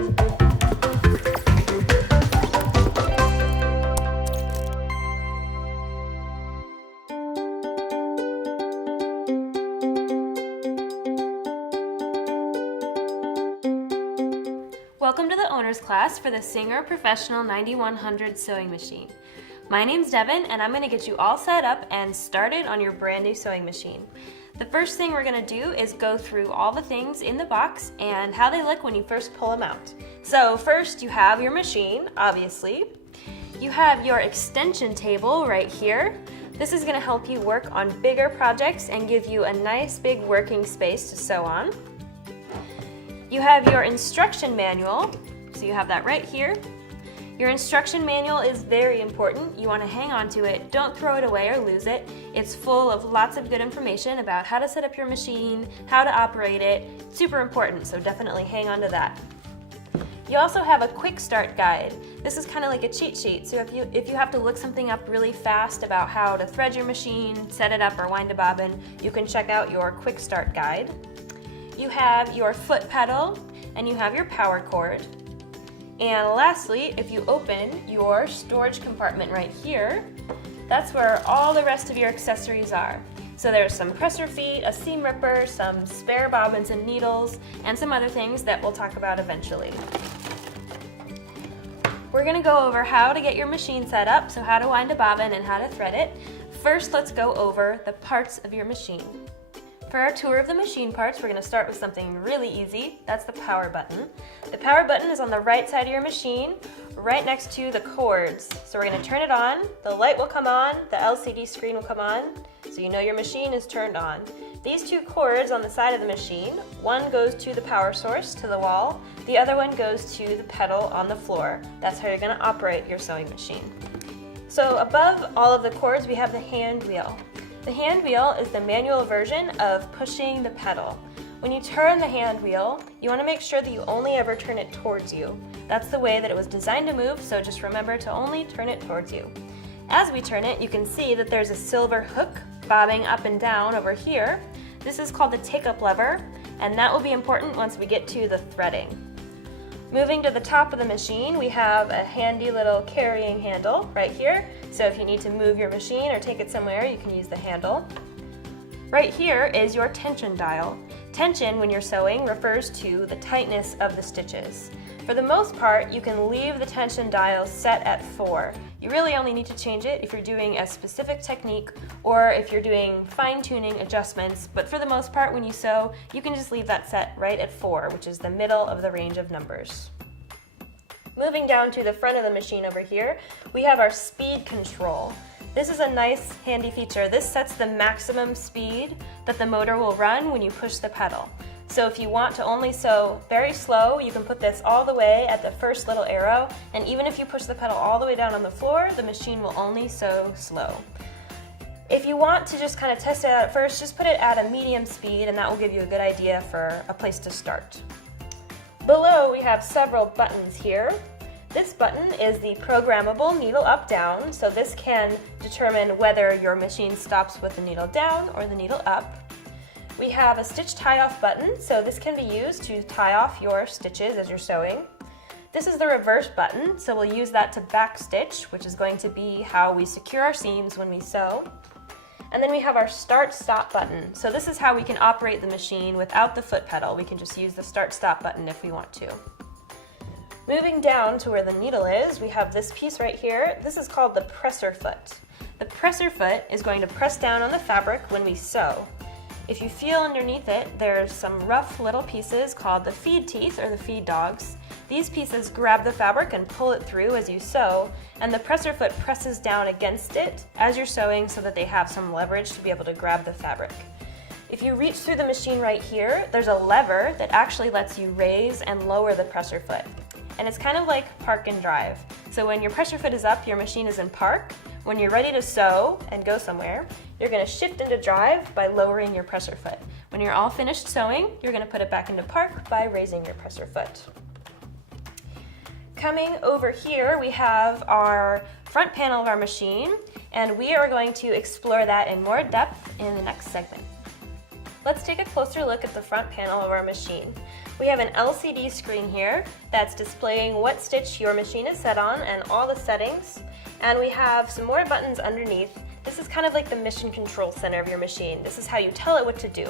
Welcome to the owner's class for the Singer Professional 9100 sewing machine. My name's Devin and I'm going to get you all set up and started on your brand new sewing machine. The first thing we're going to do is go through all the things in the box and how they look when you first pull them out. So first you have your machine, obviously. You have your extension table right here. This is going to help you work on bigger projects and give you a nice big working space to sew on. You have your instruction manual, so you have that right here. Your instruction manual is very important. You want to hang on to it. Don't throw it away or lose it. It's full of lots of good information about how to set up your machine, how to operate it. Super important, so definitely hang on to that. You also have a quick start guide. This is kind of like a cheat sheet, so if you have to look something up really fast about how to thread your machine, set it up, or wind a bobbin, you can check out your quick start guide. You have your foot pedal and you have your power cord. And lastly, if you open your storage compartment right here, that's where all the rest of your accessories are. So there's some presser feet, a seam ripper, some spare bobbins and needles, and some other things that we'll talk about eventually. We're going to go over how to get your machine set up, so how to wind a bobbin and how to thread it. First, let's go over the parts of your machine. For our tour of the machine parts, we're going to start with something really easy. That's the power button. The power button is on the right side of your machine, right next to the cords. So we're going to turn it on, the light will come on, the LCD screen will come on, so you know your machine is turned on. These two cords on the side of the machine, one goes to the power source, to the wall, the other one goes to the pedal on the floor. That's how you're going to operate your sewing machine. So above all of the cords, we have the hand wheel. The hand wheel is the manual version of pushing the pedal. When you turn the hand wheel, you want to make sure that you only ever turn it towards you. That's the way that it was designed to move, so just remember to only turn it towards you. As we turn it, you can see that there's a silver hook bobbing up and down over here. This is called the take-up lever, and that will be important once we get to the threading. Moving to the top of the machine, we have a handy little carrying handle right here. So if you need to move your machine or take it somewhere, you can use the handle. Right here is your tension dial. Tension, when you're sewing, refers to the tightness of the stitches. For the most part, you can leave the tension dial set at 4. You really only need to change it if you're doing a specific technique or if you're doing fine-tuning adjustments, but for the most part, when you sew, you can just leave that set right at 4, which is the middle of the range of numbers. Moving down to the front of the machine over here, we have our speed control. This is a nice, handy feature. This sets the maximum speed that the motor will run when you push the pedal. So if you want to only sew very slow, you can put this all the way at the first little arrow, and even if you push the pedal all the way down on the floor, the machine will only sew slow. If you want to just kind of test it out at first, just put it at a medium speed, and that will give you a good idea for a place to start. Below, we have several buttons here. This button is the programmable needle up-down, so this can determine whether your machine stops with the needle down or the needle up. We have a stitch tie-off button, so this can be used to tie off your stitches as you're sewing. This is the reverse button, so we'll use that to back stitch, which is going to be how we secure our seams when we sew. And then we have our start-stop button. So this is how we can operate the machine without the foot pedal. We can just use the start-stop button if we want to. Moving down to where the needle is, we have this piece right here. This is called the presser foot. The presser foot is going to press down on the fabric when we sew. If you feel underneath it, there's some rough little pieces called the feed teeth or the feed dogs. These pieces grab the fabric and pull it through as you sew, and the presser foot presses down against it as you're sewing so that they have some leverage to be able to grab the fabric. If you reach through the machine right here, there's a lever that actually lets you raise and lower the presser foot. And it's kind of like park and drive. So when your presser foot is up, your machine is in park. When you're ready to sew and go somewhere, you're going to shift into drive by lowering your presser foot. When you're all finished sewing, you're going to put it back into park by raising your presser foot. Coming over here, we have our front panel of our machine, and we are going to explore that in more depth in the next segment. Let's take a closer look at the front panel of our machine. We have an LCD screen here that's displaying what stitch your machine is set on and all the settings. And we have some more buttons underneath. This is kind of like the mission control center of your machine. This is how you tell it what to do.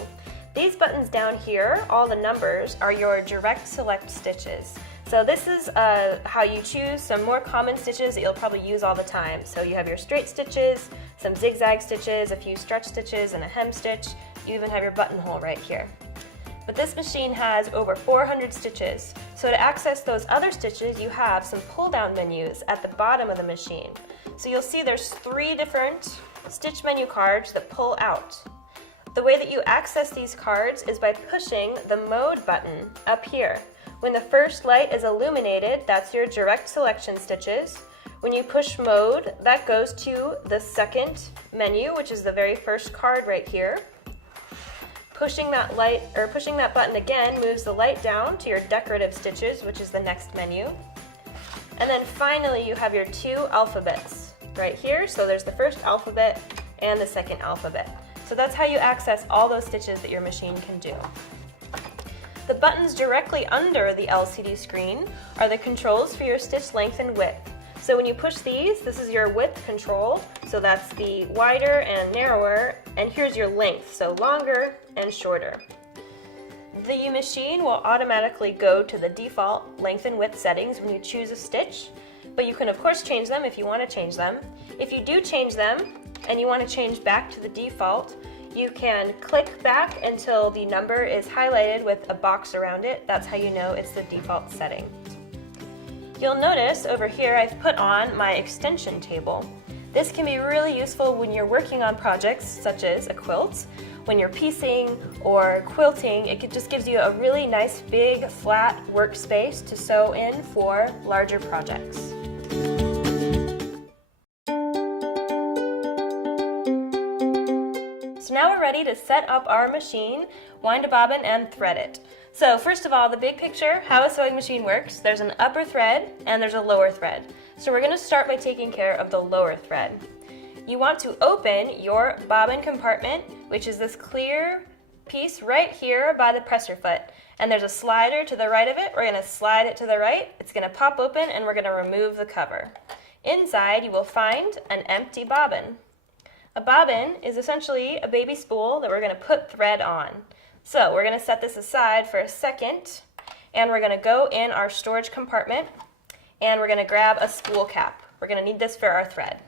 These buttons down here, all the numbers, are your direct select stitches. So this is how you choose some more common stitches that you'll probably use all the time. So you have your straight stitches, some zigzag stitches, a few stretch stitches, and a hem stitch. You even have your buttonhole right here. But this machine has over 400 stitches. So to access those other stitches, you have some pull-down menus at the bottom of the machine. So you'll see there's 3 different stitch menu cards that pull out. The way that you access these cards is by pushing the mode button up here. When the first light is illuminated, that's your direct selection stitches. When you push mode, that goes to the second menu, which is the very first card right here. Pushing that button again moves the light down to your decorative stitches, which is the next menu. And then finally you have your 2 alphabets right here. So there's the first alphabet and the second alphabet. So that's how you access all those stitches that your machine can do. The buttons directly under the LCD screen are the controls for your stitch length and width. So when you push these, this is your width control, so that's the wider and narrower, and here's your length, so longer and shorter. The machine will automatically go to the default length and width settings when you choose a stitch, but you can of course change them if you want to change them. If you do change them and you want to change back to the default, you can click back until the number is highlighted with a box around it. That's how you know it's the default setting. You'll notice over here I've put on my extension table. This can be really useful when you're working on projects such as a quilt. When you're piecing or quilting, it just gives you a really nice big flat workspace to sew in for larger projects. So now we're ready to set up our machine, wind a bobbin, and thread it. So first of all, the big picture, how a sewing machine works. There's an upper thread and there's a lower thread. So we're going to start by taking care of the lower thread. You want to open your bobbin compartment, which is this clear piece right here by the presser foot. And there's a slider to the right of it. We're going to slide it to the right. It's going to pop open and we're going to remove the cover. Inside you will find an empty bobbin. A bobbin is essentially a baby spool that we're going to put thread on. So we're going to set this aside for a second and we're going to go in our storage compartment and we're going to grab a spool cap. We're going to need this for our thread.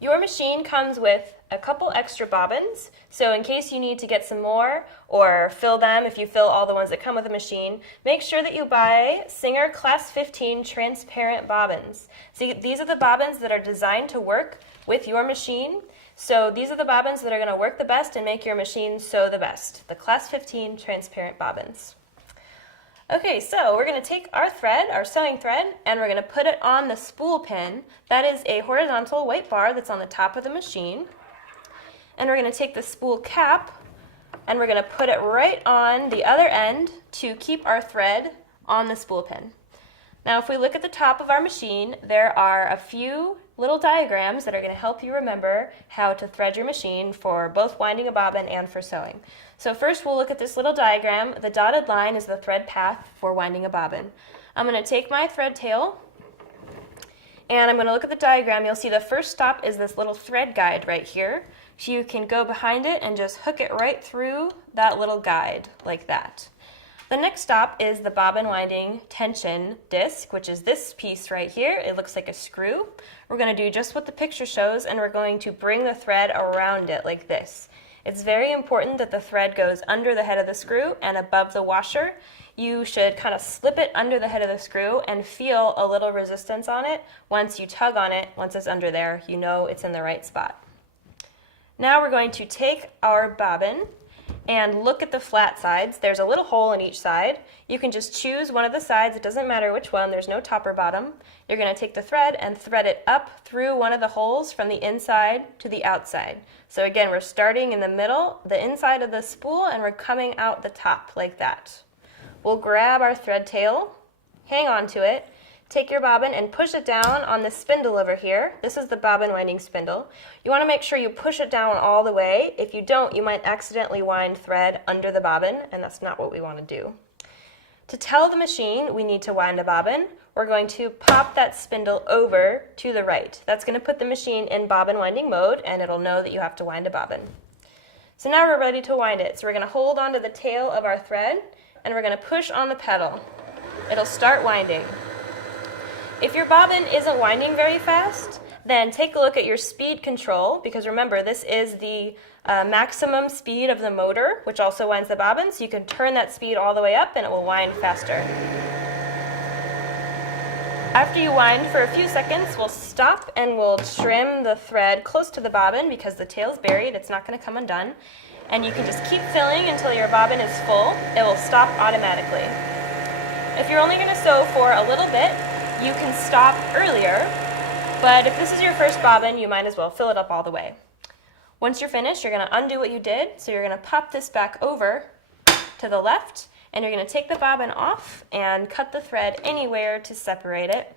Your machine comes with a couple extra bobbins, so in case you need to get some more or fill them, if you fill all the ones that come with the machine, make sure that you buy Singer Class 15 transparent bobbins. See, these are the bobbins that are designed to work with your machine. So these are the bobbins that are going to work the best and make your machine sew the best, the Class 15 transparent bobbins. Okay, so we're going to take our thread, our sewing thread, and we're going to put it on the spool pin. That is a horizontal white bar that's on the top of the machine. And we're going to take the spool cap and we're going to put it right on the other end to keep our thread on the spool pin. Now if we look at the top of our machine, there are a few little diagrams that are going to help you remember how to thread your machine for both winding a bobbin and for sewing. So first we'll look at this little diagram. The dotted line is the thread path for winding a bobbin. I'm going to take my thread tail and I'm going to look at the diagram. You'll see the first stop is this little thread guide right here. So you can go behind it and just hook it right through that little guide like that. The next stop is the bobbin winding tension disc, which is this piece right here. It looks like a screw. We're going to do just what the picture shows and we're going to bring the thread around it like this. It's very important that the thread goes under the head of the screw and above the washer. You should kind of slip it under the head of the screw and feel a little resistance on it. Once you tug on it, once it's under there, you know it's in the right spot. Now we're going to take our bobbin and look at the flat sides. There's a little hole in each side. You can just choose one of the sides. It doesn't matter which one. There's no top or bottom. You're going to take the thread and thread it up through one of the holes from the inside to the outside. So again, we're starting in the middle, the inside of the spool, and we're coming out the top like that. We'll grab our thread tail, hang on to it, take your bobbin and push it down on the spindle over here. This is the bobbin winding spindle. You want to make sure you push it down all the way. If you don't, you might accidentally wind thread under the bobbin, and that's not what we want to do. To tell the machine we need to wind a bobbin, we're going to pop that spindle over to the right. That's going to put the machine in bobbin winding mode, and it'll know that you have to wind a bobbin. So now we're ready to wind it. So we're going to hold onto the tail of our thread, and we're going to push on the pedal. It'll start winding. If your bobbin isn't winding very fast, then take a look at your speed control, because remember, this is the maximum speed of the motor, which also winds the bobbin, so you can turn that speed all the way up and it will wind faster. After you wind for a few seconds, we'll stop and we'll trim the thread close to the bobbin because the tail's buried, it's not going to come undone. And you can just keep filling until your bobbin is full. It will stop automatically. If you're only going to sew for a little bit, you can stop earlier, but if this is your first bobbin, you might as well fill it up all the way. Once you're finished, you're going to undo what you did, so you're going to pop this back over to the left, and you're going to take the bobbin off and cut the thread anywhere to separate it.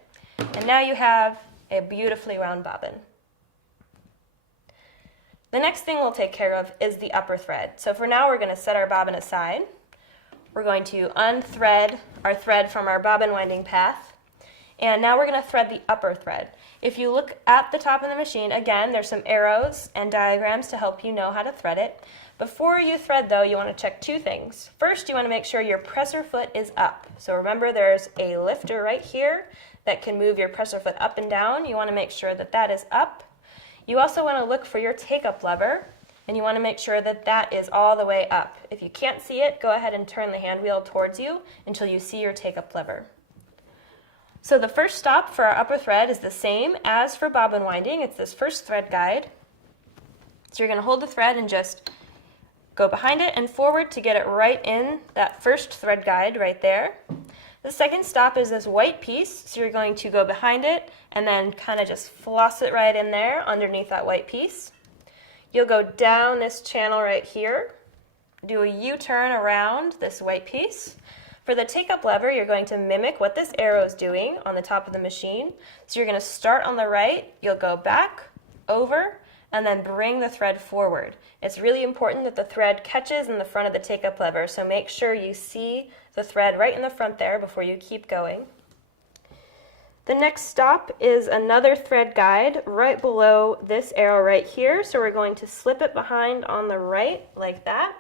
And now you have a beautifully wound bobbin. The next thing we'll take care of is the upper thread. So for now, we're going to set our bobbin aside. We're going to unthread our thread from our bobbin winding path, and now we're going to thread the upper thread. If you look at the top of the machine, again, there's some arrows and diagrams to help you know how to thread it. Before you thread, though, you want to check two things. First, you want to make sure your presser foot is up. So remember, there's a lifter right here that can move your presser foot up and down. You want to make sure that that is up. You also want to look for your take-up lever, and you want to make sure that that is all the way up. If you can't see it, go ahead and turn the hand wheel towards you until you see your take-up lever. So the first stop for our upper thread is the same as for bobbin winding. It's this first thread guide. So you're going to hold the thread and just go behind it and forward to get it right in that first thread guide right there. The second stop is this white piece, so you're going to go behind it and then kind of just floss it right in there underneath that white piece. You'll go down this channel right here, do a U-turn around this white piece. For the take-up lever, you're going to mimic what this arrow is doing on the top of the machine. So you're going to start on the right, you'll go back, over, and then bring the thread forward. It's really important that the thread catches in the front of the take-up lever, so make sure you see the thread right in the front there before you keep going. The next stop is another thread guide right below this arrow right here, so we're going to slip it behind on the right like that.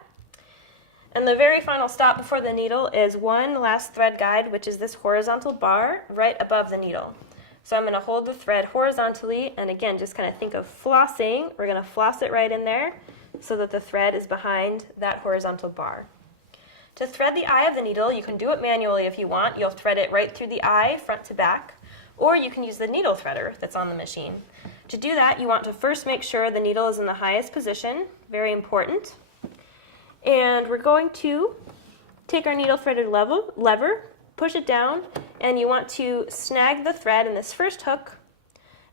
And the very final stop before the needle is one last thread guide, which is this horizontal bar right above the needle. So I'm going to hold the thread horizontally, and again, just kind of think of flossing. We're going to floss it right in there so that the thread is behind that horizontal bar. To thread the eye of the needle, you can do it manually if you want. You'll thread it right through the eye, front to back, or you can use the needle threader that's on the machine. To do that, you want to first make sure the needle is in the highest position, very important. And we're going to take our needle threaded lever, push it down, and you want to snag the thread in this first hook,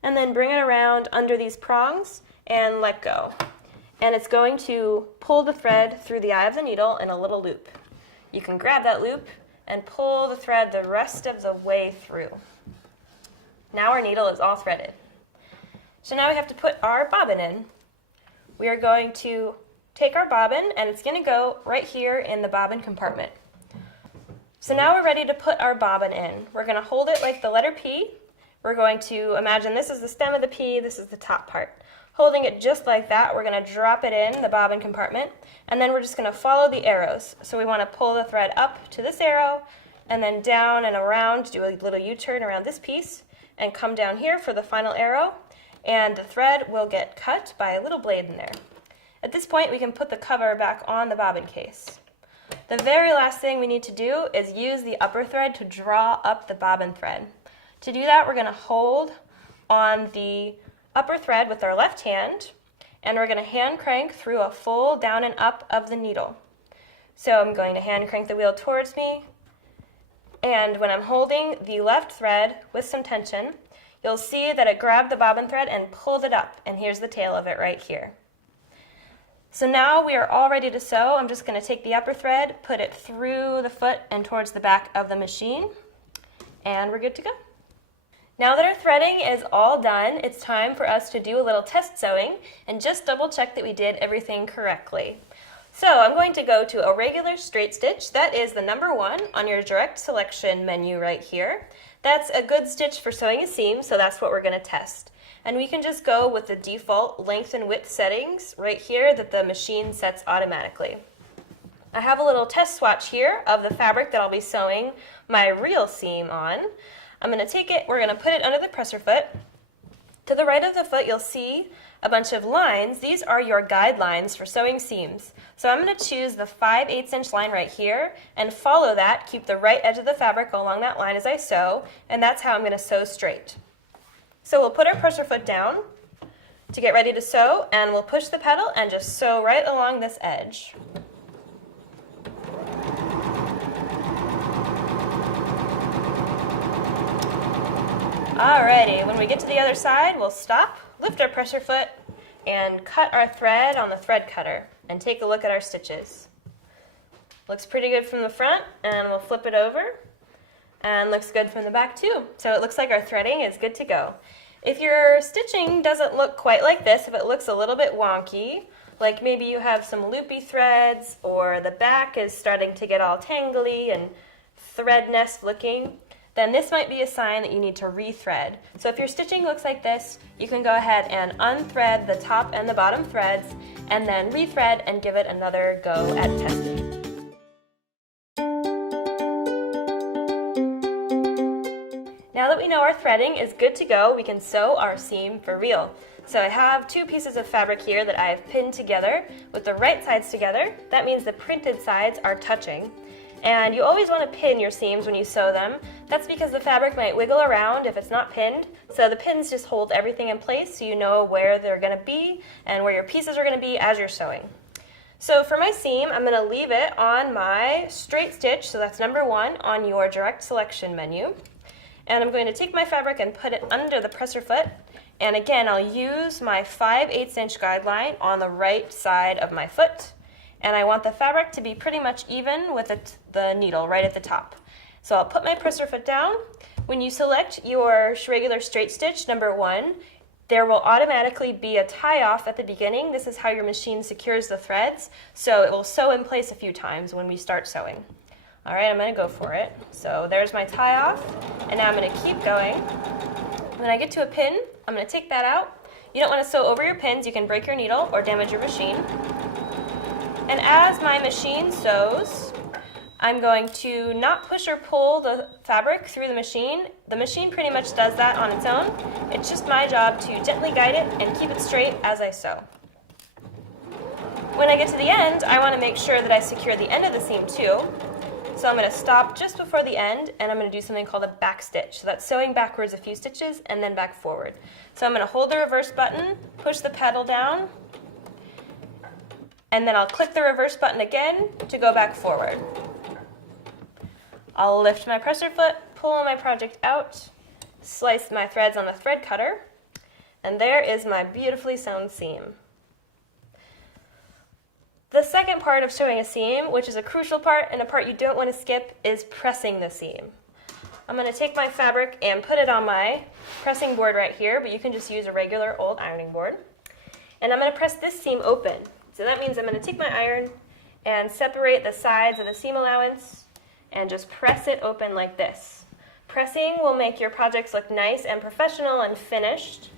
and then bring it around under these prongs and let go. And it's going to pull the thread through the eye of the needle in a little loop. You can grab that loop and pull the thread the rest of the way through. Now our needle is all threaded. So now we have to put our bobbin in. We are going to take our bobbin, and it's going to go right here in the bobbin compartment. So now we're ready to put our bobbin in. We're going to hold it like the letter P. We're going to imagine this is the stem of the P, this is the top part. Holding it just like that, we're going to drop it in the bobbin compartment, and then we're just going to follow the arrows. So we want to pull the thread up to this arrow, and then down and around, do a little U-turn around this piece, and come down here for the final arrow, and the thread will get cut by a little blade in there. At this point, we can put the cover back on the bobbin case. The very last thing we need to do is use the upper thread to draw up the bobbin thread. To do that, we're going to hold on the upper thread with our left hand, and we're going to hand crank through a full down and up of the needle. So I'm going to hand crank the wheel towards me, and when I'm holding the left thread with some tension, you'll see that it grabbed the bobbin thread and pulled it up, and here's the tail of it right here. So now we are all ready to sew. I'm just going to take the upper thread, put it through the foot and towards the back of the machine, and we're good to go. Now that our threading is all done, it's time for us to do a little test sewing and just double check that we did everything correctly. So I'm going to go to a regular straight stitch. That is the number 1 on your direct selection menu right here. That's a good stitch for sewing a seam, so that's what we're going to test. And we can just go with the default length and width settings right here that the machine sets automatically. I have a little test swatch here of the fabric that I'll be sewing my real seam on. I'm going to take it, we're going to put it under the presser foot. To the right of the foot, you'll see a bunch of lines. These are your guidelines for sewing seams. So I'm going to choose the 5/8 inch line right here and follow that, keep the right edge of the fabric along that line as I sew, and that's how I'm going to sew straight. So we'll put our presser foot down to get ready to sew, and we'll push the pedal and just sew right along this edge. Alrighty, when we get to the other side, we'll stop, lift our presser foot, and cut our thread on the thread cutter, and take a look at our stitches. Looks pretty good from the front, and we'll flip it over, and looks good from the back too. So it looks like our threading is good to go. If your stitching doesn't look quite like this, if it looks a little bit wonky, like maybe you have some loopy threads, or the back is starting to get all tangly and thread nest looking, then this might be a sign that you need to rethread. So if your stitching looks like this, you can go ahead and unthread the top and the bottom threads, and then rethread and give it another go at testing. Now that we know our threading is good to go, we can sew our seam for real. So I have 2 pieces of fabric here that I have pinned together with the right sides together. That means the printed sides are touching. And you always want to pin your seams when you sew them. That's because the fabric might wiggle around if it's not pinned. So the pins just hold everything in place so you know where they're going to be and where your pieces are going to be as you're sewing. So for my seam, I'm going to leave it on my straight stitch, so that's number 1 on your direct selection menu. And I'm going to take my fabric and put it under the presser foot. And again, I'll use my 5/8 inch guideline on the right side of my foot. And I want the fabric to be pretty much even with the needle right at the top. So I'll put my presser foot down. When you select your regular straight stitch, number 1, there will automatically be a tie-off at the beginning. This is how your machine secures the threads, so it will sew in place a few times when we start sewing. All right, I'm going to go for it. So there's my tie-off, and now I'm going to keep going. When I get to a pin, I'm going to take that out. You don't want to sew over your pins. You can break your needle or damage your machine. And as my machine sews, I'm going to not push or pull the fabric through the machine. The machine pretty much does that on its own. It's just my job to gently guide it and keep it straight as I sew. When I get to the end, I want to make sure that I secure the end of the seam too. So I'm going to stop just before the end, and I'm going to do something called a back stitch. So that's sewing backwards a few stitches and then back forward. So I'm going to hold the reverse button, push the pedal down, and then I'll click the reverse button again to go back forward. I'll lift my presser foot, pull my project out, slice my threads on the thread cutter, and there is my beautifully sewn seam. The second part of sewing a seam, which is a crucial part and a part you don't want to skip, is pressing the seam. I'm going to take my fabric and put it on my pressing board right here, but you can just use a regular old ironing board. And I'm going to press this seam open. So that means I'm going to take my iron and separate the sides of the seam allowance and just press it open like this. Pressing will make your projects look nice and professional and finished,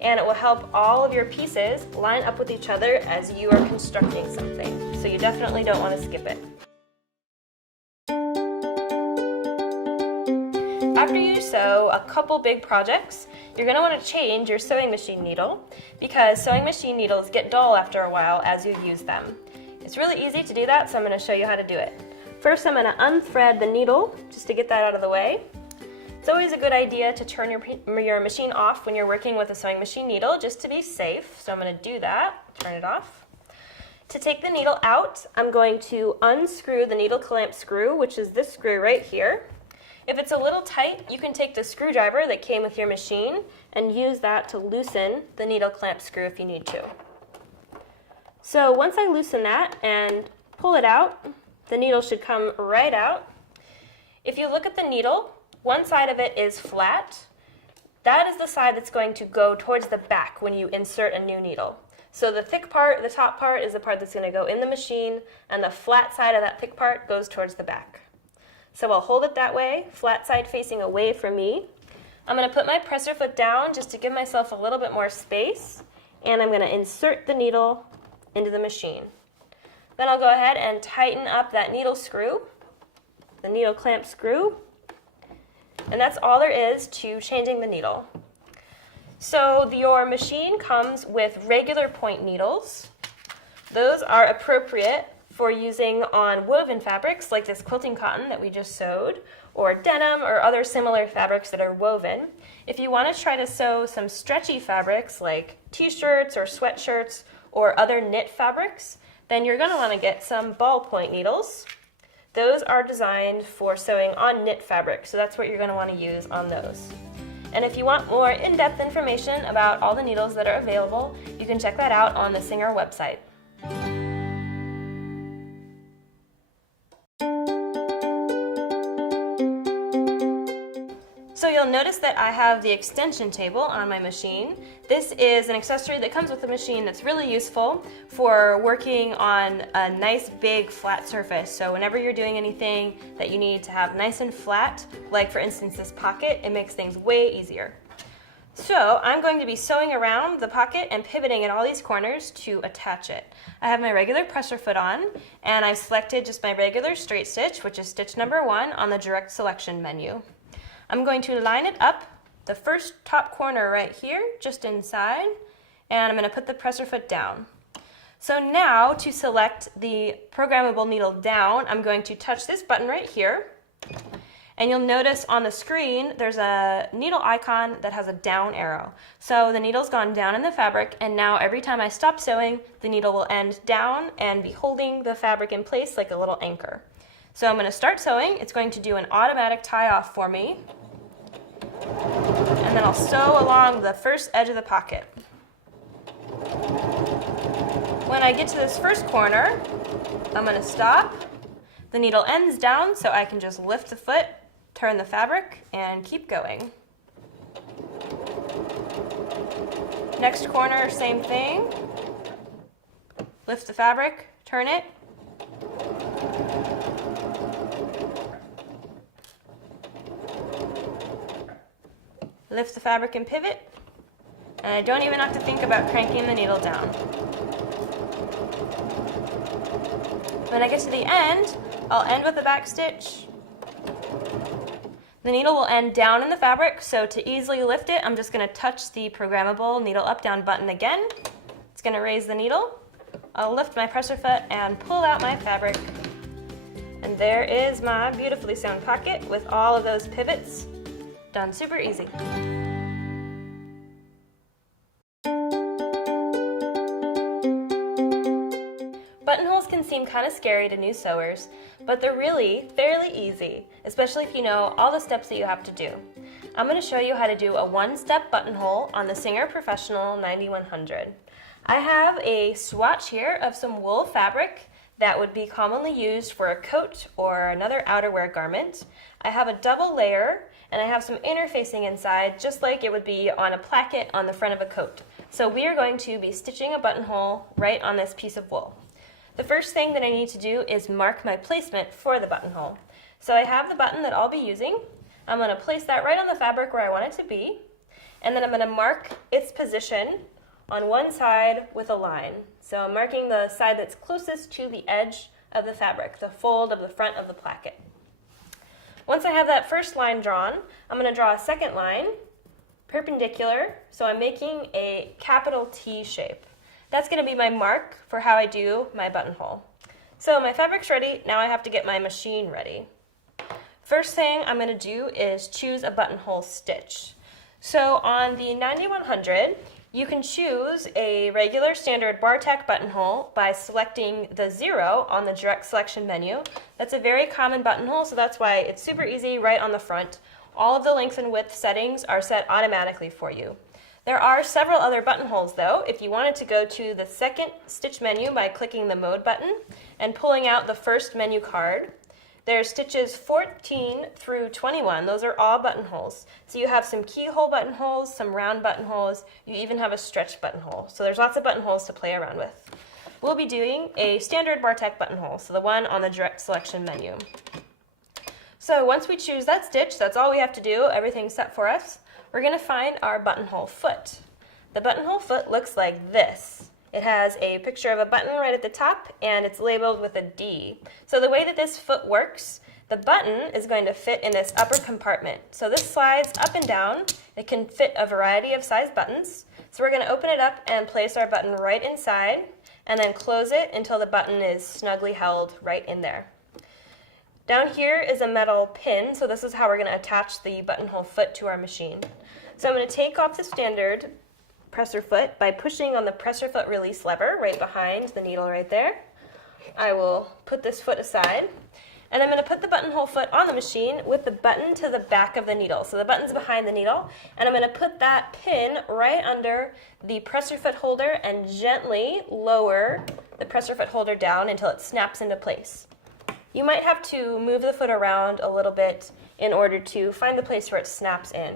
and it will help all of your pieces line up with each other as you are constructing something. So you definitely don't want to skip it. After you sew a couple big projects, you're going to want to change your sewing machine needle because sewing machine needles get dull after a while as you use them. It's really easy to do that, so I'm going to show you how to do it. First, I'm going to unthread the needle just to get that out of the way. It's always a good idea to turn your machine off when you're working with a sewing machine needle just to be safe, so I'm going to do that, turn it off. To take the needle out, I'm going to unscrew the needle clamp screw, which is this screw right here. If it's a little tight, you can take the screwdriver that came with your machine and use that to loosen the needle clamp screw if you need to. So once I loosen that and pull it out, the needle should come right out. If you look at the needle, one side of it is flat. That is the side that's going to go towards the back when you insert a new needle. So the thick part, the top part, is the part that's going to go in the machine, and the flat side of that thick part goes towards the back. So I'll hold it that way, flat side facing away from me. I'm going to put my presser foot down just to give myself a little bit more space, and I'm going to insert the needle into the machine. Then I'll go ahead and tighten up that needle screw, the needle clamp screw, and that's all there is to changing the needle. So your machine comes with regular point needles. Those are appropriate for using on woven fabrics like this quilting cotton that we just sewed, or denim or other similar fabrics that are woven. If you want to try to sew some stretchy fabrics like t-shirts or sweatshirts or other knit fabrics, then you're going to want to get some ballpoint needles. Those are designed for sewing on knit fabric, so that's what you're going to want to use on those. And if you want more in-depth information about all the needles that are available, you can check that out on the Singer website. So you'll notice that I have the extension table on my machine. This is an accessory that comes with the machine that's really useful for working on a nice big flat surface. So whenever you're doing anything that you need to have nice and flat, like for instance this pocket, it makes things way easier. So I'm going to be sewing around the pocket and pivoting at all these corners to attach it. I have my regular presser foot on, and I've selected just my regular straight stitch, which is stitch number 1 on the direct selection menu. I'm going to line it up the first top corner right here, just inside, and I'm going to put the presser foot down. So now to select the programmable needle down, I'm going to touch this button right here, and you'll notice on the screen there's a needle icon that has a down arrow. So the needle's gone down in the fabric, and now every time I stop sewing, the needle will end down and be holding the fabric in place like a little anchor. So I'm going to start sewing. It's going to do an automatic tie off for me. And then I'll sew along the first edge of the pocket. When I get to this first corner, I'm going to stop. The needle ends down, so I can just lift the foot, turn the fabric, and keep going. Next corner, same thing. Lift the fabric, turn it. Lift the fabric and pivot, and I don't even have to think about cranking the needle down. When I get to the end, I'll end with a back stitch. The needle will end down in the fabric, so to easily lift it, I'm just going to touch the programmable needle up-down button again. It's going to raise the needle. I'll lift my presser foot and pull out my fabric. And there is my beautifully sewn pocket with all of those pivots. Done super easy. Buttonholes can seem kind of scary to new sewers, but they're really fairly easy, especially if you know all the steps that you have to do. I'm going to show you how to do a one-step buttonhole on the Singer Professional 9100. I have a swatch here of some wool fabric that would be commonly used for a coat or another outerwear garment. I have a double layer, and I have some interfacing inside, just like it would be on a placket on the front of a coat. So we are going to be stitching a buttonhole right on this piece of wool. The first thing that I need to do is mark my placement for the buttonhole. So I have the button that I'll be using. I'm going to place that right on the fabric where I want it to be, and then I'm going to mark its position on one side with a line. So I'm marking the side that's closest to the edge of the fabric, the fold of the front of the placket. Once I have that first line drawn, I'm going to draw a second line, perpendicular, so I'm making a capital T shape. That's going to be my mark for how I do my buttonhole. So my fabric's ready, now I have to get my machine ready. First thing I'm going to do is choose a buttonhole stitch. So on the 9100, you can choose a regular standard bar-tack buttonhole by selecting the 0 on the direct selection menu. That's a very common buttonhole, so that's why it's super easy right on the front. All of the length and width settings are set automatically for you. There are several other buttonholes though. If you wanted to go to the second stitch menu by clicking the mode button and pulling out the first menu card, There's stitches 14 through 21. Those are all buttonholes. So you have some keyhole buttonholes, some round buttonholes, you even have a stretched buttonhole. So there's lots of buttonholes to play around with. We'll be doing a standard Bartek buttonhole, so the one on the direct selection menu. So once we choose that stitch, that's all we have to do, everything's set for us. We're going to find our buttonhole foot. The buttonhole foot looks like this. It has a picture of a button right at the top, and it's labeled with a D. So the way that this foot works, the button is going to fit in this upper compartment. So this slides up and down. It can fit a variety of size buttons. So we're going to open it up and place our button right inside, and then close it until the button is snugly held right in there. Down here is a metal pin, so this is how we're going to attach the buttonhole foot to our machine. So I'm going to take off the standard presser foot by pushing on the presser foot release lever right behind the needle right there. I will put this foot aside, and I'm going to put the buttonhole foot on the machine with the button to the back of the needle. So the button's behind the needle, and I'm going to put that pin right under the presser foot holder and gently lower the presser foot holder down until it snaps into place. You might have to move the foot around a little bit in order to find the place where it snaps in.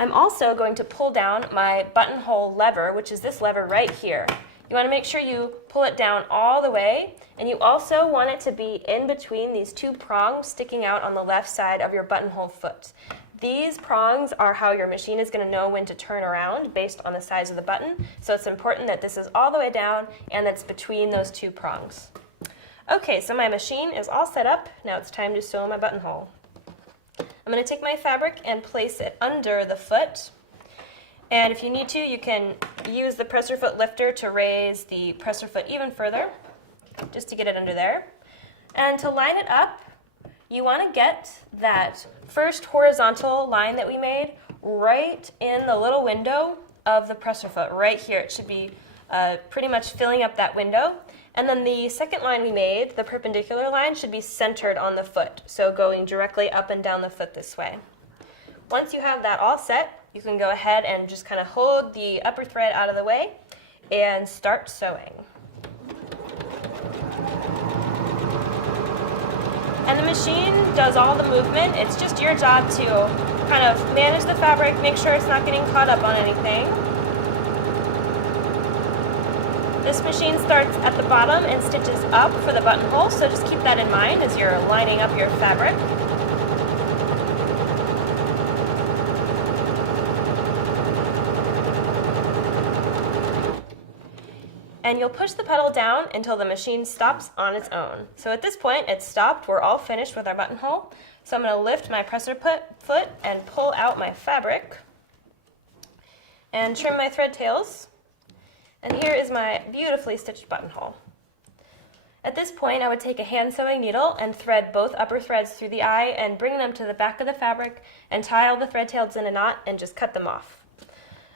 I'm also going to pull down my buttonhole lever, which is this lever right here. You want to make sure you pull it down all the way, and you also want it to be in between these two prongs sticking out on the left side of your buttonhole foot. These prongs are how your machine is going to know when to turn around based on the size of the button, so it's important that this is all the way down and that's between those two prongs. Okay, so my machine is all set up. Now it's time to sew my buttonhole. I'm going to take my fabric and place it under the foot. And if you need to, you can use the presser foot lifter to raise the presser foot even further, just to get it under there. And to line it up, you want to get that first horizontal line that we made right in the little window of the presser foot, right here. It should be pretty much filling up that window. And then the second line we made, the perpendicular line, should be centered on the foot, so going directly up and down the foot this way. Once you have that all set, you can go ahead and just kind of hold the upper thread out of the way and start sewing. And the machine does all the movement. It's just your job to kind of manage the fabric, make sure it's not getting caught up on anything. This machine starts at the bottom and stitches up for the buttonhole, so just keep that in mind as you're lining up your fabric. And you'll push the pedal down until the machine stops on its own. So at this point, it's stopped. We're all finished with our buttonhole. So I'm going to lift my presser foot and pull out my fabric and trim my thread tails. And here is my beautifully stitched buttonhole. At this point, I would take a hand sewing needle and thread both upper threads through the eye and bring them to the back of the fabric and tie all the thread tails in a knot and just cut them off.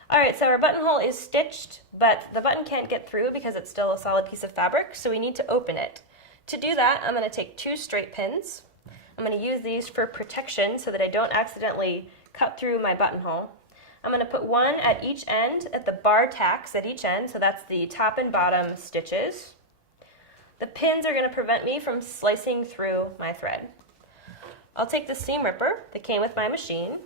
Alright, so our buttonhole is stitched, but the button can't get through because it's still a solid piece of fabric, so we need to open it. To do that, I'm going to take 2 straight pins. I'm going to use these for protection so that I don't accidentally cut through my buttonhole. I'm going to put one at each end, at the bar tacks at each end, so that's the top and bottom stitches. The pins are going to prevent me from slicing through my thread. I'll take the seam ripper that came with my machine,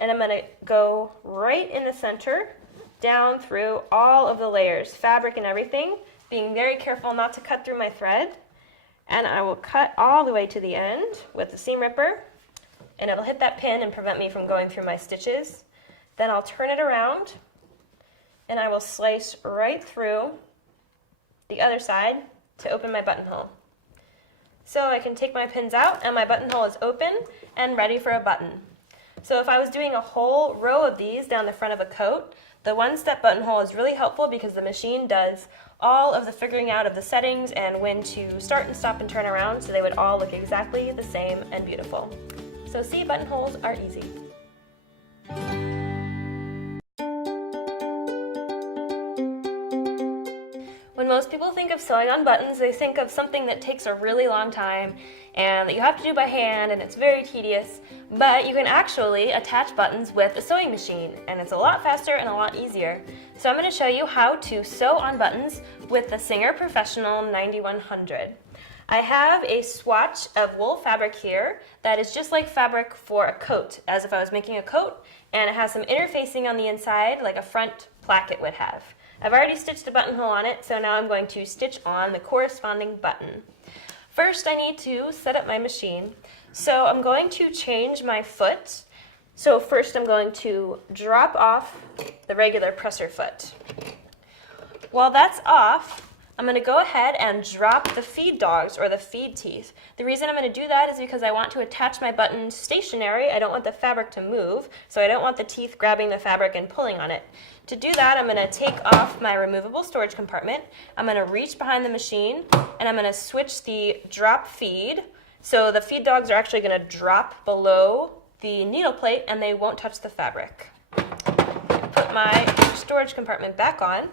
and I'm going to go right in the center, down through all of the layers, fabric and everything, being very careful not to cut through my thread. And I will cut all the way to the end with the seam ripper, and it'll hit that pin and prevent me from going through my stitches. Then I'll turn it around, and I will slice right through the other side to open my buttonhole. So I can take my pins out, and my buttonhole is open and ready for a button. So if I was doing a whole row of these down the front of a coat, the one-step buttonhole is really helpful because the machine does all of the figuring out of the settings and when to start and stop and turn around, so they would all look exactly the same and beautiful. So see, buttonholes are easy. When most people think of sewing on buttons, they think of something that takes a really long time and that you have to do by hand, and it's very tedious, but you can actually attach buttons with a sewing machine, and it's a lot faster and a lot easier. So I'm going to show you how to sew on buttons with the Singer Professional 9100. I have a swatch of wool fabric here that is just like fabric for a coat, as if I was making a coat, and it has some interfacing on the inside like a front placket would have. I've already stitched a buttonhole on it, so now I'm going to stitch on the corresponding button. First, I need to set up my machine. So I'm going to change my foot. So first I'm going to drop off the regular presser foot. While that's off, I'm going to go ahead and drop the feed dogs or the feed teeth. The reason I'm going to do that is because I want to attach my button stationary. I don't want the fabric to move, so I don't want the teeth grabbing the fabric and pulling on it. To do that, I'm going to take off my removable storage compartment. I'm going to reach behind the machine, and I'm going to switch the drop feed. So the feed dogs are actually going to drop below the needle plate, and they won't touch the fabric. Put my storage compartment back on.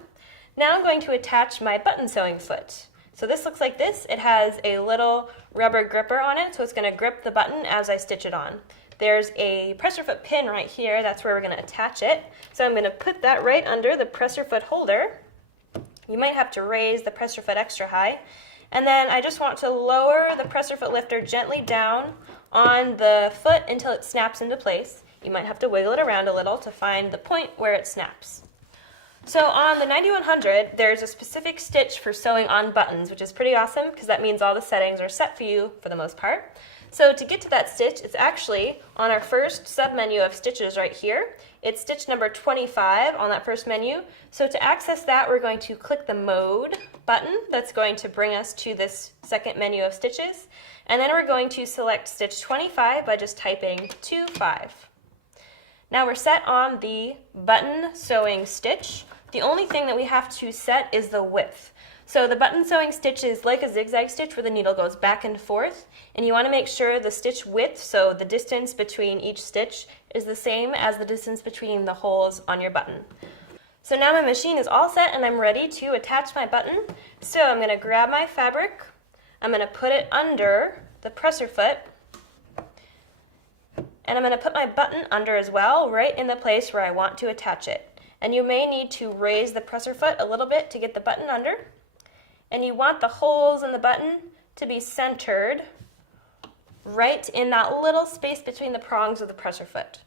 Now I'm going to attach my button sewing foot. So this looks like this. It has a little rubber gripper on it, so it's going to grip the button as I stitch it on. There's a presser foot pin right here. That's where we're going to attach it. So I'm going to put that right under the presser foot holder. You might have to raise the presser foot extra high. And then I just want to lower the presser foot lifter gently down on the foot until it snaps into place. You might have to wiggle it around a little to find the point where it snaps. So on the 9100, there's a specific stitch for sewing on buttons, which is pretty awesome because that means all the settings are set for you for the most part. So to get to that stitch, it's actually on our first sub-menu of stitches right here. It's stitch number 25 on that first menu. So to access that, we're going to click the Mode button. That's going to bring us to this second menu of stitches. And then we're going to select stitch 25 by just typing 25. Now we're set on the button sewing stitch. The only thing that we have to set is the width. So the button sewing stitch is like a zigzag stitch where the needle goes back and forth, and you want to make sure the stitch width, so the distance between each stitch, is the same as the distance between the holes on your button. So now my machine is all set and I'm ready to attach my button. So I'm going to grab my fabric, I'm going to put it under the presser foot, and I'm going to put my button under as well, right in the place where I want to attach it. And you may need to raise the presser foot a little bit to get the button under. And you want the holes in the button to be centered right in that little space between the prongs of the presser foot.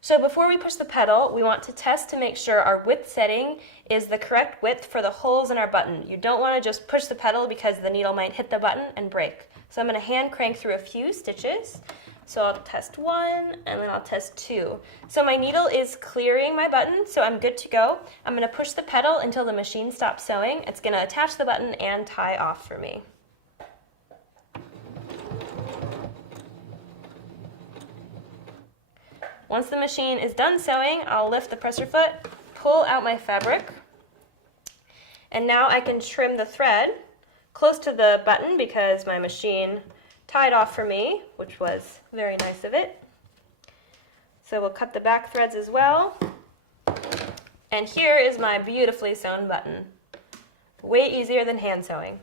So before we push the pedal, we want to test to make sure our width setting is the correct width for the holes in our button. You don't want to just push the pedal because the needle might hit the button and break. So I'm going to hand crank through a few stitches. So I'll test 1 and then I'll test 2. So my needle is clearing my button, so I'm good to go. I'm going to push the pedal until the machine stops sewing. It's going to attach the button and tie off for me. Once the machine is done sewing, I'll lift the presser foot, pull out my fabric, and now I can trim the thread close to the button because my machine tied off for me, which was very nice of it. So we'll cut the back threads as well. And here is my beautifully sewn button. Way easier than hand sewing.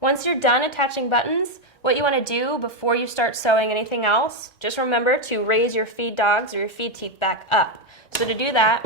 Once you're done attaching buttons, what you want to do before you start sewing anything else, just remember to raise your feed dogs or your feed teeth back up. So to do that,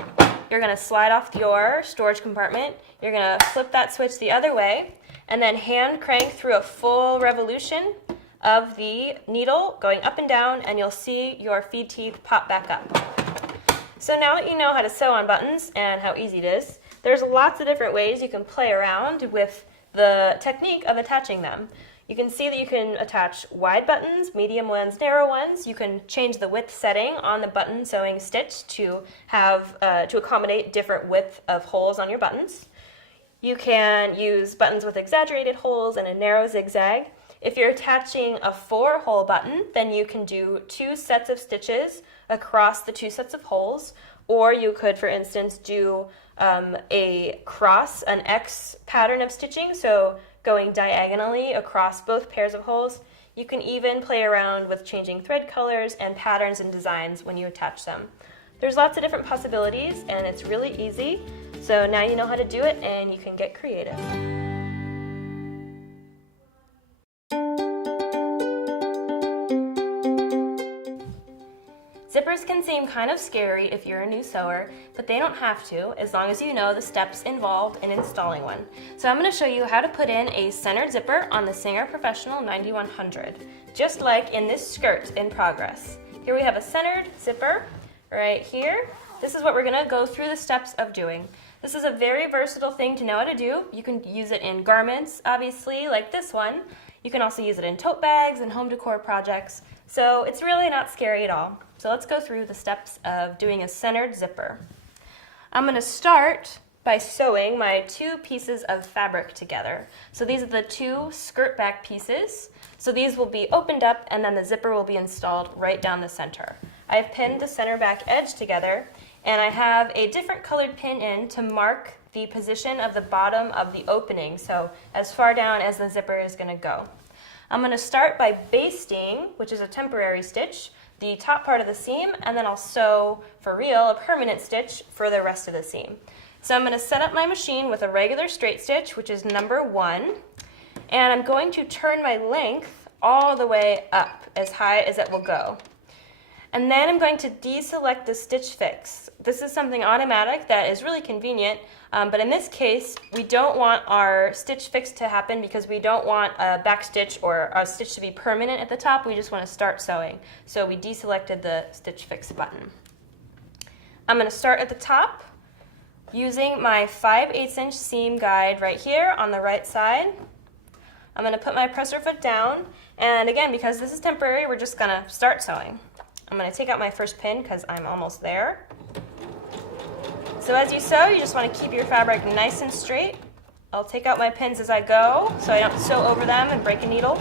you're going to slide off your storage compartment, you're going to flip that switch the other way, and then hand crank through a full revolution of the needle going up and down, and you'll see your feed teeth pop back up. So now that you know how to sew on buttons and how easy it is, there's lots of different ways you can play around with the technique of attaching them. You can see that you can attach wide buttons, medium ones, narrow ones. You can change the width setting on the button sewing stitch to have to accommodate different width of holes on your buttons. You can use buttons with exaggerated holes and a narrow zigzag. If you're attaching a 4-hole button, then you can do 2 sets of stitches across the 2 sets of holes, or you could, for instance, do a cross, an X pattern of stitching, so going diagonally across both pairs of holes. You can even play around with changing thread colors and patterns and designs when you attach them. There's lots of different possibilities, and it's really easy. So now you know how to do it, and you can get creative. Zippers can seem kind of scary if you're a new sewer, but they don't have to as long as you know the steps involved in installing one. So I'm going to show you how to put in a centered zipper on the Singer Professional 9100, just like in this skirt in progress. Here we have a centered zipper right here. This is what we're going to go through the steps of doing. This is a very versatile thing to know how to do. You can use it in garments, obviously, like this one. You can also use it in tote bags and home decor projects. So it's really not scary at all. So let's go through the steps of doing a centered zipper. I'm going to start by sewing my two pieces of fabric together. So these are the two skirt back pieces. So these will be opened up and then the zipper will be installed right down the center. I've pinned the center back edge together and I have a different colored pin in to mark the position of the bottom of the opening, so as far down as the zipper is going to go. I'm going to start by basting, which is a temporary stitch, the top part of the seam, and then I'll sew for real a permanent stitch for the rest of the seam. So I'm going to set up my machine with a regular straight stitch, which is number 1, and I'm going to turn my length all the way up as high as it will go. And then I'm going to deselect the stitch fix. This is something automatic that is really convenient, but in this case, we don't want our stitch fix to happen because we don't want a back stitch or a stitch to be permanent at the top. We just want to start sewing. So we deselected the stitch fix button. I'm going to start at the top using my 5/8 inch seam guide right here on the right side. I'm going to put my presser foot down, and again, because this is temporary, we're just going to start sewing. I'm going to take out my first pin because I'm almost there. So as you sew, you just want to keep your fabric nice and straight. I'll take out my pins as I go so I don't sew over them and break a needle.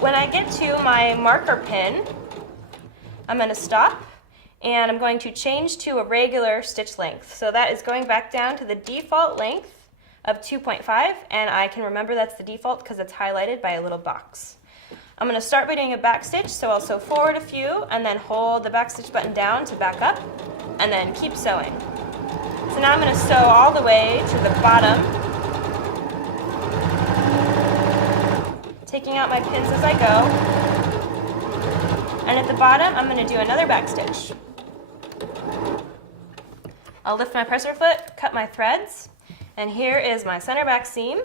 When I get to my marker pin, I'm going to stop and I'm going to change to a regular stitch length. So that is going back down to the default length of 2.5, and I can remember that's the default because it's highlighted by a little box. I'm going to start by doing a back stitch, so I'll sew forward a few and then hold the back stitch button down to back up and then keep sewing. So now I'm going to sew all the way to the bottom, taking out my pins as I go, and at the bottom I'm going to do another back stitch. I'll lift my presser foot, cut my threads, and here is my center back seam.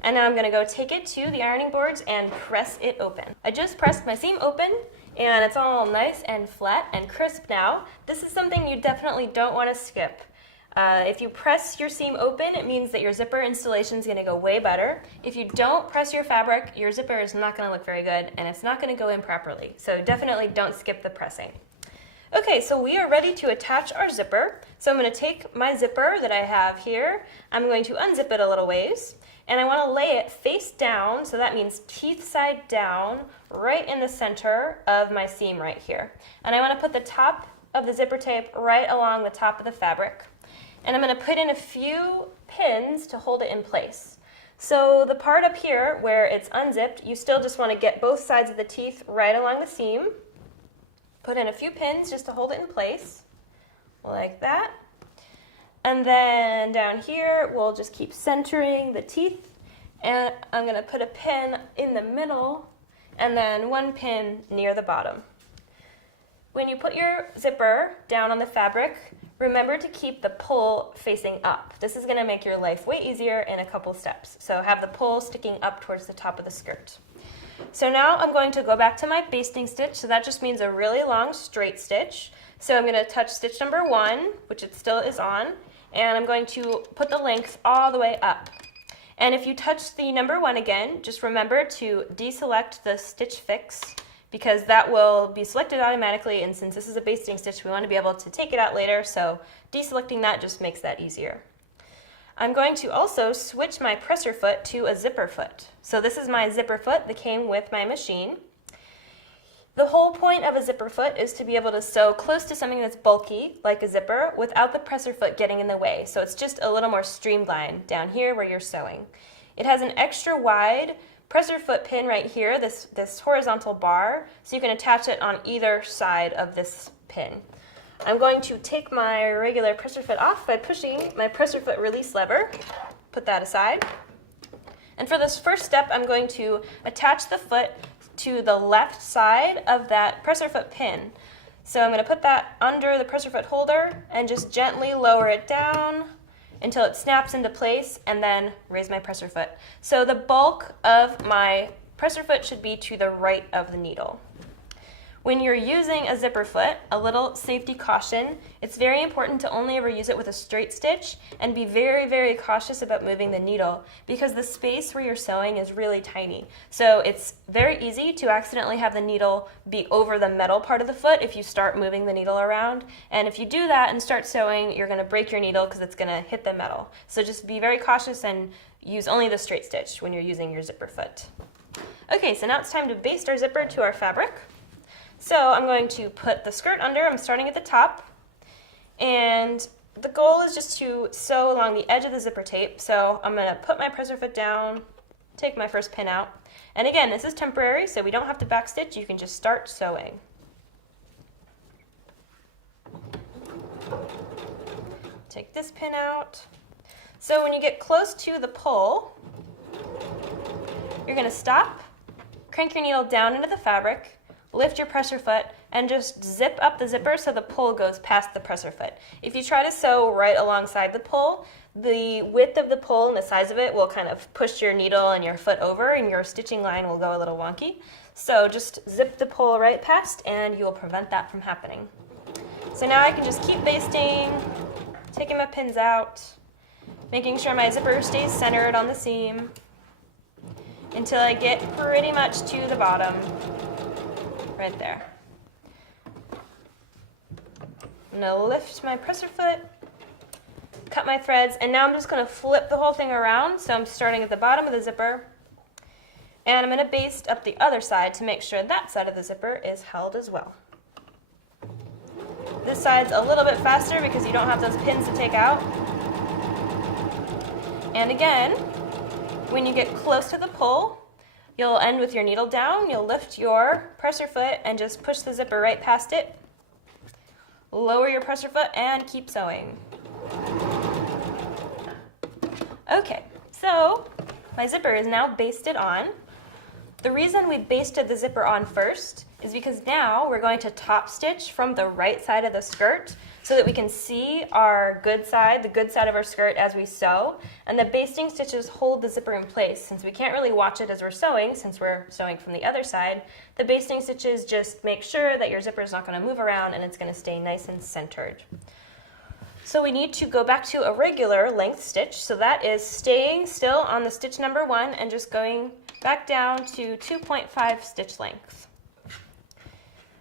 And now I'm going to go take it to the ironing boards and press it open. I just pressed my seam open and it's all nice and flat and crisp now. This is something you definitely don't want to skip. If you press your seam open, it means that your zipper installation is going to go way better. If you don't press your fabric, your zipper is not going to look very good and it's not going to go in properly. So definitely don't skip the pressing. Okay, so we are ready to attach our zipper. So I'm going to take my zipper that I have here. I'm going to unzip it a little ways. And I want to lay it face down, so that means teeth side down, right in the center of my seam right here. And I want to put the top of the zipper tape right along the top of the fabric. And I'm going to put in a few pins to hold it in place. So the part up here where it's unzipped, you still just want to get both sides of the teeth right along the seam. Put in a few pins just to hold it in place, like that. And then down here, we'll just keep centering the teeth. And I'm going to put a pin in the middle and then one pin near the bottom. When you put your zipper down on the fabric, remember to keep the pull facing up. This is going to make your life way easier in a couple steps. So have the pull sticking up towards the top of the skirt. So now I'm going to go back to my basting stitch. So that just means a really long straight stitch. So I'm going to touch stitch number 1, which it still is on. And I'm going to put the length all the way up. And if you touch the number 1 again, just remember to deselect the stitch fix because that will be selected automatically, and since this is a basting stitch, we want to be able to take it out later, so deselecting that just makes that easier. I'm going to also switch my presser foot to a zipper foot. So this is my zipper foot that came with my machine. The whole point of a zipper foot is to be able to sew close to something that's bulky, like a zipper, without the presser foot getting in the way. So it's just a little more streamlined down here where you're sewing. It has an extra wide presser foot pin right here, this horizontal bar, so you can attach it on either side of this pin. I'm going to take my regular presser foot off by pushing my presser foot release lever, put that aside. And for this first step, I'm going to attach the foot to the left side of that presser foot pin. So I'm going to put that under the presser foot holder and just gently lower it down until it snaps into place, and then raise my presser foot. So the bulk of my presser foot should be to the right of the needle. When you're using a zipper foot, a little safety caution, it's very important to only ever use it with a straight stitch and be very, very cautious about moving the needle because the space where you're sewing is really tiny. So it's very easy to accidentally have the needle be over the metal part of the foot if you start moving the needle around. And if you do that and start sewing, you're going to break your needle because it's going to hit the metal. So just be very cautious and use only the straight stitch when you're using your zipper foot. Okay, so now it's time to baste our zipper to our fabric. So I'm going to put the skirt under. I'm starting at the top, and the goal is just to sew along the edge of the zipper tape. So I'm going to put my presser foot down, take my first pin out, and again, this is temporary, so we don't have to backstitch. You can just start sewing. Take this pin out. So when you get close to the pull, you're going to stop, crank your needle down into the fabric, lift your presser foot, and just zip up the zipper so the pull goes past the presser foot. If you try to sew right alongside the pull, the width of the pull and the size of it will kind of push your needle and your foot over, and your stitching line will go a little wonky. So just zip the pull right past, and you will prevent that from happening. So now I can just keep basting, taking my pins out, making sure my zipper stays centered on the seam until I get pretty much to the bottom. Right there. I'm going to lift my presser foot, cut my threads, and now I'm just going to flip the whole thing around. So I'm starting at the bottom of the zipper, and I'm going to baste up the other side to make sure that side of the zipper is held as well. This side's a little bit faster because you don't have those pins to take out. And again, when you get close to the pull, you'll end with your needle down, you'll lift your presser foot and just push the zipper right past it. Lower your presser foot and keep sewing. Okay, so my zipper is now basted on. The reason we basted the zipper on first is because now we're going to top stitch from the right side of the skirt so that we can see our good side, the good side of our skirt as we sew, and the basting stitches hold the zipper in place. Since we can't really watch it as we're sewing, since we're sewing from the other side, the basting stitches just make sure that your zipper is not going to move around and it's going to stay nice and centered. So we need to go back to a regular length stitch, so that is staying still on the stitch number 1 and just going back down to 2.5 stitch length.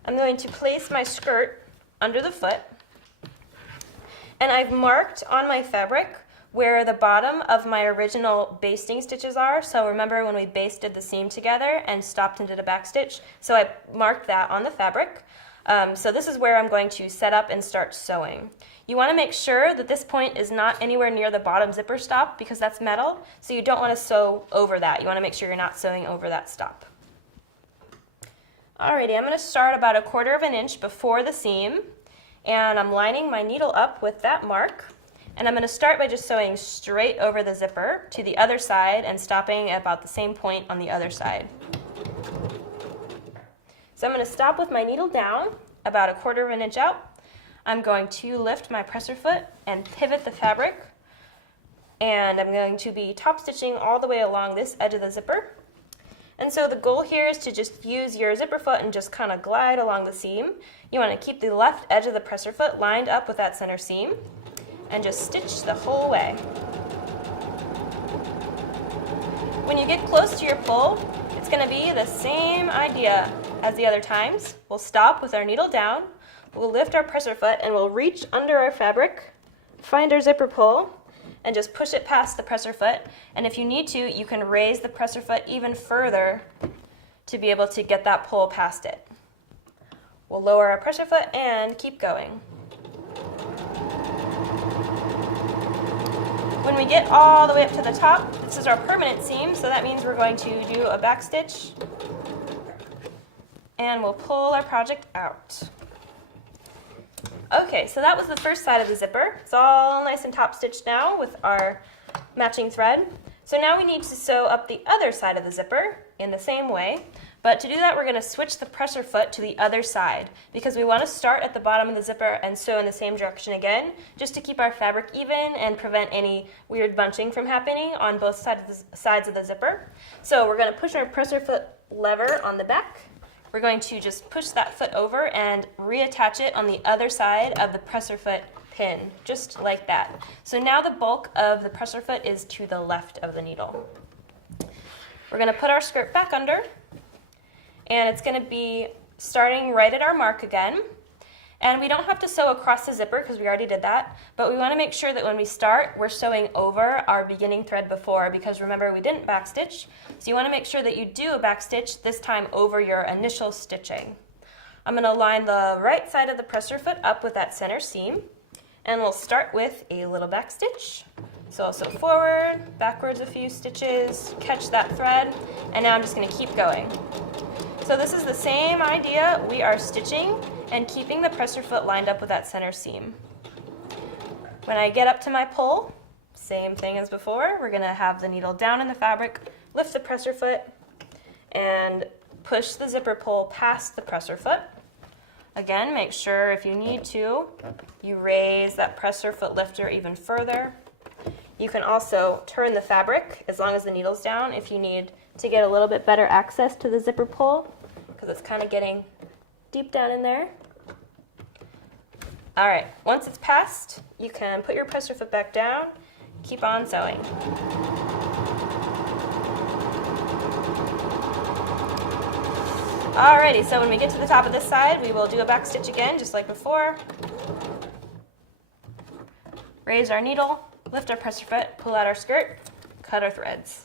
I'm going to place my skirt under the foot, and I've marked on my fabric where the bottom of my original basting stitches are. So remember when we basted the seam together and stopped and did a back stitch? So I marked that on the fabric. So this is where I'm going to set up and start sewing. You want to make sure that this point is not anywhere near the bottom zipper stop because that's metal, so you don't want to sew over that. You want to make sure you're not sewing over that stop. Alrighty, I'm going to start about 1/4 inch before the seam, and I'm lining my needle up with that mark, and I'm going to start by just sewing straight over the zipper to the other side and stopping at about the same point on the other side. So I'm going to stop with my needle down about 1/4 inch out. I'm going to lift my presser foot and pivot the fabric, and I'm going to be top stitching all the way along this edge of the zipper. And so the goal here is to just use your zipper foot and just kind of glide along the seam. You want to keep the left edge of the presser foot lined up with that center seam and just stitch the whole way. When you get close to your pull, it's going to be the same idea as the other times. We'll stop with our needle down, we'll lift our presser foot, and we'll reach under our fabric, find our zipper pull, and just push it past the presser foot. And if you need to, you can raise the presser foot even further to be able to get that pull past it. We'll lower our presser foot and keep going. When we get all the way up to the top, this is our permanent seam, so that means we're going to do a back stitch, and we'll pull our project out. Okay, so that was the first side of the zipper. It's all nice and top stitched now with our matching thread. So now we need to sew up the other side of the zipper in the same way. But to do that, we're going to switch the presser foot to the other side because we want to start at the bottom of the zipper and sew in the same direction again, just to keep our fabric even and prevent any weird bunching from happening on both sides of the zipper. So we're going to push our presser foot lever on the back. We're going to just push that foot over and reattach it on the other side of the presser foot pin, just like that. So now the bulk of the presser foot is to the left of the needle. We're going to put our skirt back under, and it's going to be starting right at our mark again. And we don't have to sew across the zipper because we already did that, but we want to make sure that when we start, we're sewing over our beginning thread before, because remember, we didn't backstitch. So you want to make sure that you do a backstitch, this time over your initial stitching. I'm going to line the right side of the presser foot up with that center seam, and we'll start with a little backstitch. So I'll sew forward, backwards a few stitches, catch that thread, and now I'm just going to keep going. So this is the same idea. We are stitching and keeping the presser foot lined up with that center seam. When I get up to my pull, same thing as before, we're going to have the needle down in the fabric, lift the presser foot, and push the zipper pull past the presser foot. Again, make sure if you need to, you raise that presser foot lifter even further. You can also turn the fabric as long as the needle's down if you need to get a little bit better access to the zipper pull, because it's kind of getting deep down in there. All right, once it's passed, you can put your presser foot back down, keep on sewing. Alrighty, so when we get to the top of this side, we will do a back stitch again, just like before. Raise our needle, lift our presser foot, pull out our skirt, cut our threads.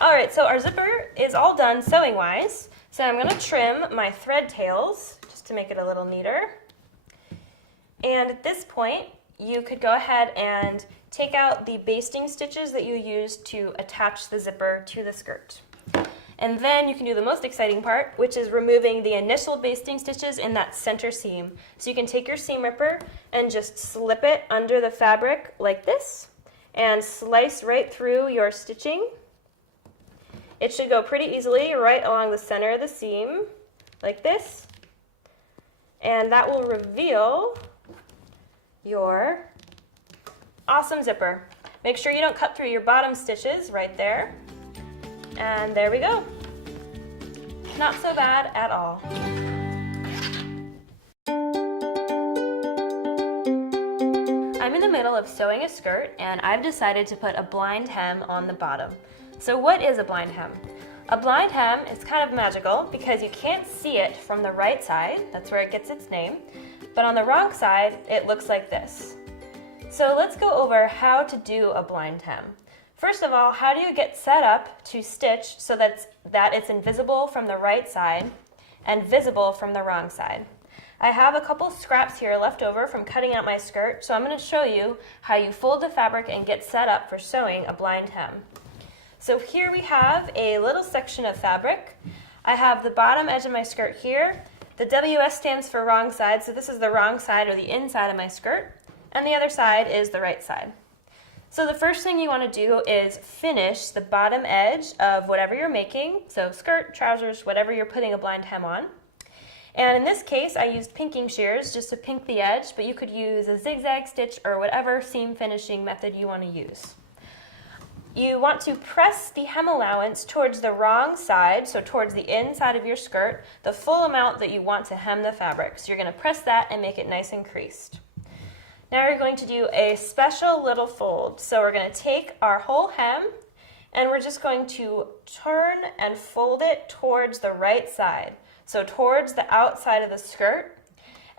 All right, so our zipper is all done sewing-wise. So I'm going to trim my thread tails just to make it a little neater. And at this point, you could go ahead and take out the basting stitches that you used to attach the zipper to the skirt. And then you can do the most exciting part, which is removing the initial basting stitches in that center seam. So you can take your seam ripper and just slip it under the fabric like this and slice right through your stitching. It should go pretty easily right along the center of the seam, like this. And that will reveal your awesome zipper. Make sure you don't cut through your bottom stitches right there. And there we go. Not so bad at all. I'm in the middle of sewing a skirt, and I've decided to put a blind hem on the bottom. So what is a blind hem? A blind hem is kind of magical because you can't see it from the right side, that's where it gets its name, but on the wrong side, it looks like this. So let's go over how to do a blind hem. First of all, how do you get set up to stitch so that it's invisible from the right side and visible from the wrong side? I have a couple scraps here left over from cutting out my skirt, so I'm going to show you how you fold the fabric and get set up for sewing a blind hem. So here we have a little section of fabric. I have the bottom edge of my skirt here. The WS stands for wrong side, so this is the wrong side or the inside of my skirt, and the other side is the right side. So the first thing you want to do is finish the bottom edge of whatever you're making, so skirt, trousers, whatever you're putting a blind hem on. And in this case, I used pinking shears just to pink the edge, but you could use a zigzag stitch or whatever seam finishing method you want to use. You want to press the hem allowance towards the wrong side, so towards the inside of your skirt, the full amount that you want to hem the fabric. So you're going to press that and make it nice and creased. Now we're going to do a special little fold. So we're going to take our whole hem and we're just going to turn and fold it towards the right side. So towards the outside of the skirt.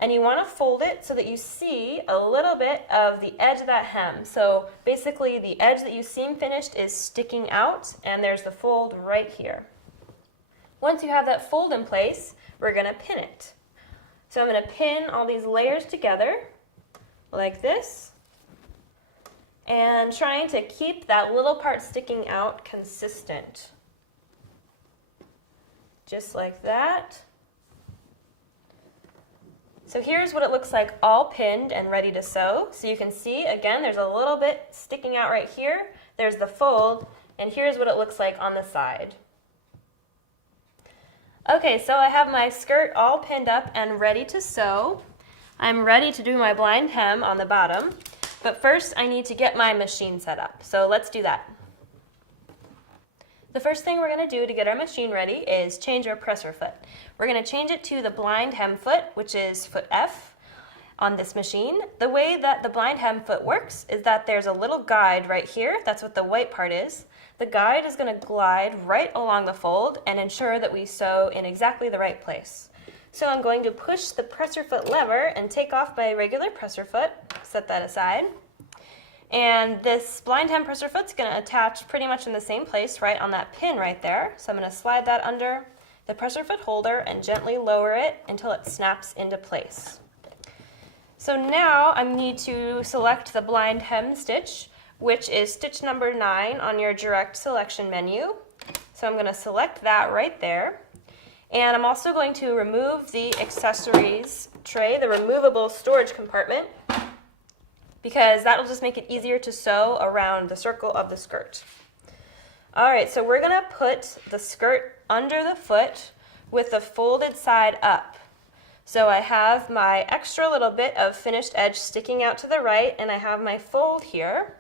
And you want to fold it so that you see a little bit of the edge of that hem. So basically the edge that you seam finished is sticking out, and there's the fold right here. Once you have that fold in place, we're going to pin it. So I'm going to pin all these layers together like this, and trying to keep that little part sticking out consistent. Just like that. So here's what it looks like all pinned and ready to sew. So you can see, again, there's a little bit sticking out right here. There's the fold, and here's what it looks like on the side. Okay, so I have my skirt all pinned up and ready to sew. I'm ready to do my blind hem on the bottom, but first I need to get my machine set up. So let's do that. The first thing we're going to do to get our machine ready is change our presser foot. We're going to change it to the blind hem foot, which is foot F on this machine. The way that the blind hem foot works is that there's a little guide right here. That's what the white part is. The guide is going to glide right along the fold and ensure that we sew in exactly the right place. So I'm going to push the presser foot lever and take off my regular presser foot, set that aside. And this blind hem presser foot's going to attach pretty much in the same place, right on that pin right there. So I'm going to slide that under the presser foot holder and gently lower it until it snaps into place. So now I need to select the blind hem stitch, which is stitch number 9 on your direct selection menu. So I'm going to select that right there. And I'm also going to remove the accessories tray, the removable storage compartment, because that'll just make it easier to sew around the circle of the skirt. All right, so we're going to put the skirt under the foot with the folded side up. So I have my extra little bit of finished edge sticking out to the right, and I have my fold here.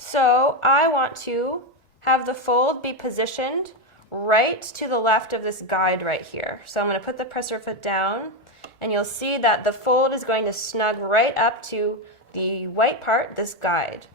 So I want to have the fold be positioned right to the left of this guide right here. So I'm going to put the presser foot down, and you'll see that the fold is going to snug right up to the white part, this guide.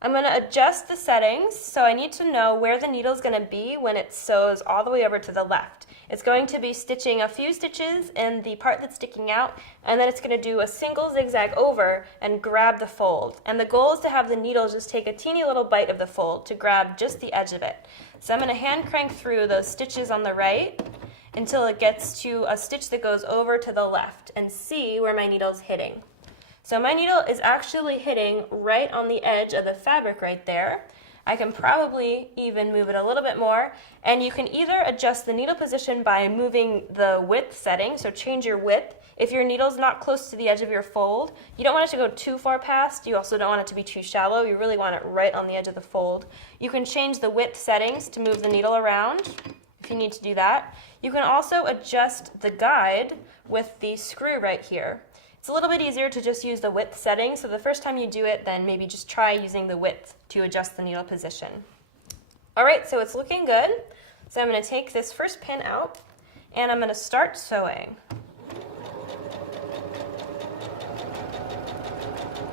I'm going to adjust the settings, so I need to know where the needle is going to be when it sews all the way over to the left. It's going to be stitching a few stitches in the part that's sticking out, and then it's going to do a single zigzag over and grab the fold. And the goal is to have the needle just take a teeny little bite of the fold to grab just the edge of it. So I'm going to hand crank through those stitches on the right until it gets to a stitch that goes over to the left, and see where my needle's hitting. So my needle is actually hitting right on the edge of the fabric right there. I can probably even move it a little bit more, and you can either adjust the needle position by moving the width setting, so change your width. If your needle's not close to the edge of your fold, you don't want it to go too far past, you also don't want it to be too shallow, you really want it right on the edge of the fold. You can change the width settings to move the needle around if you need to do that. You can also adjust the guide with the screw right here. It's a little bit easier to just use the width setting, so the first time you do it, then maybe just try using the width to adjust the needle position. All right, so it's looking good. So I'm going to take this first pin out, and I'm going to start sewing.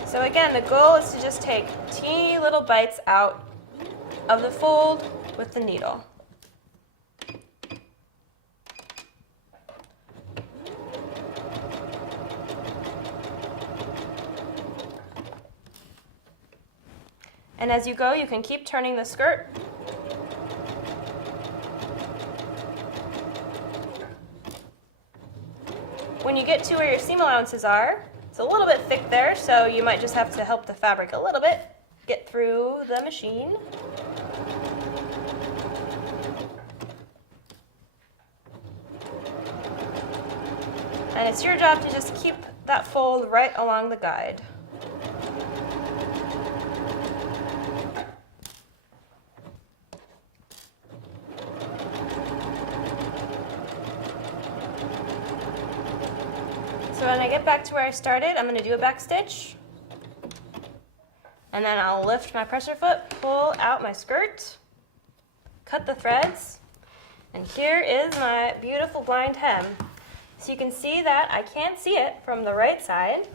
So again, the goal is to just take teeny little bites out of the fold with the needle. And as you go, you can keep turning the skirt. When you get to where your seam allowances are, it's a little bit thick there, so you might just have to help the fabric a little bit get through the machine. And it's your job to just keep that fold right along the guide. So when I get back to where I started, I'm going to do a back stitch. And then I'll lift my presser foot, pull out my skirt, cut the threads, and here is my beautiful blind hem. So you can see that I can't see it from the right side.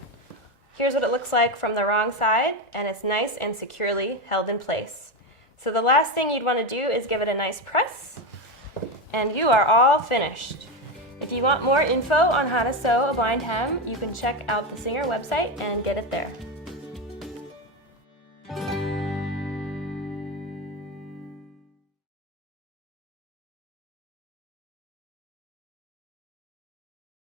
Here's what it looks like from the wrong side, and it's nice and securely held in place. So the last thing you'd want to do is give it a nice press, and you are all finished. If you want more info on how to sew a blind hem, you can check out the Singer website and get it there.